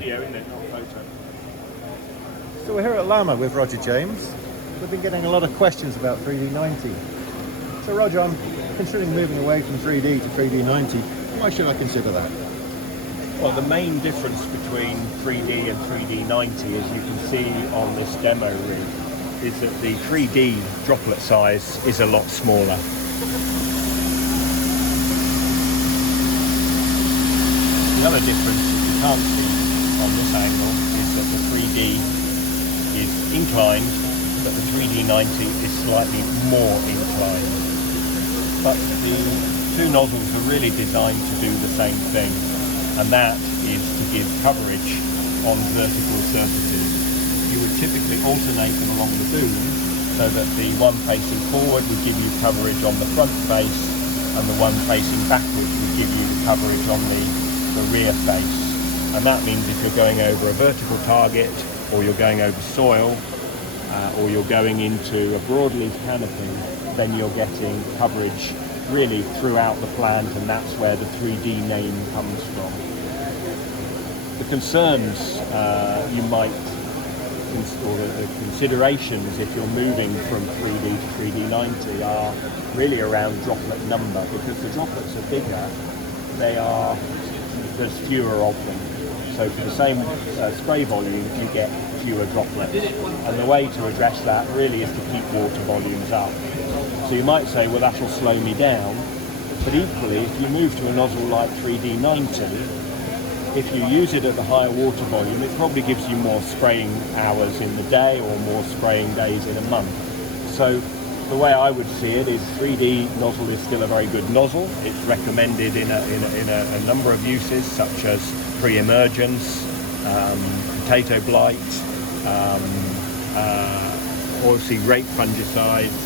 Video, isn't it? Not photo. So we're here at Lamma with Roger James. We've been getting a lot of questions about 3D90. So Roger, I'm considering moving away from 3D to 3D90. Why should I consider that? Well, the main difference between 3D and 3D90, as you can see on this demo rig, is that the 3D droplet size is a lot smaller. The other difference that you can't see on this angle is that the 3D is inclined, but the 3D90 is slightly more inclined. But the two nozzles are really designed to do the same thing, and that is to give coverage on vertical surfaces. You would typically alternate them along the boom so that the one facing forward would give you coverage on the front face, and the one facing backwards would give you coverage on the rear face. And that means if you're going over a vertical target, or you're going over soil, or you're going into a broadleaf canopy, then you're getting coverage really throughout the plant, and that's where the 3D name comes from. The concerns you might, or the considerations if you're moving from 3D to 3D90 are really around droplet number, because the droplets are bigger, there's fewer of them. So for the same spray volume, you get fewer droplets. And the way to address that really is to keep water volumes up. So you might say, well, that'll slow me down. But equally, if you move to a nozzle like 3D90, if you use it at the higher water volume, it probably gives you more spraying hours in the day or more spraying days in a month. So the way I would see it is 3D nozzle is still a very good nozzle. It's recommended in a number of uses, such as pre-emergence, potato blight, oilseed rape fungicides,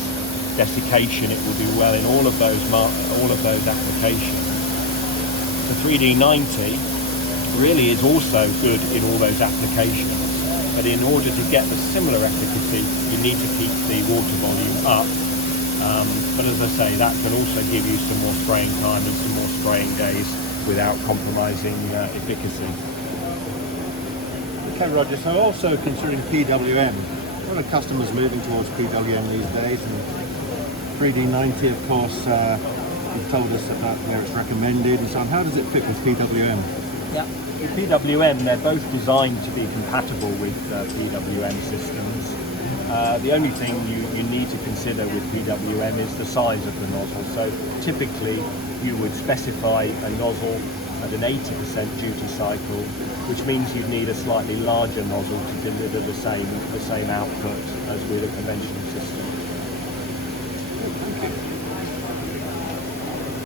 desiccation. It will do well in all of those applications. The 3D90 really is also good in all those applications, but in order to get the similar efficacy, you need to keep the water volume up. But as I say, that can also give you some more spraying time and some more spraying days without compromising efficacy. Okay, Roger, so also considering PWM. A lot of customers moving towards PWM these days, and 3D90, of course, you've told us about where it's recommended and so on. How does it fit with PWM? Yeah, with PWM, they're both designed to be compatible with PWM systems. The only thing you need to consider with PWM is the size of the nozzle. So typically you would specify a nozzle at an 80% duty cycle, which means you'd need a slightly larger nozzle to deliver the same output as with a conventional system.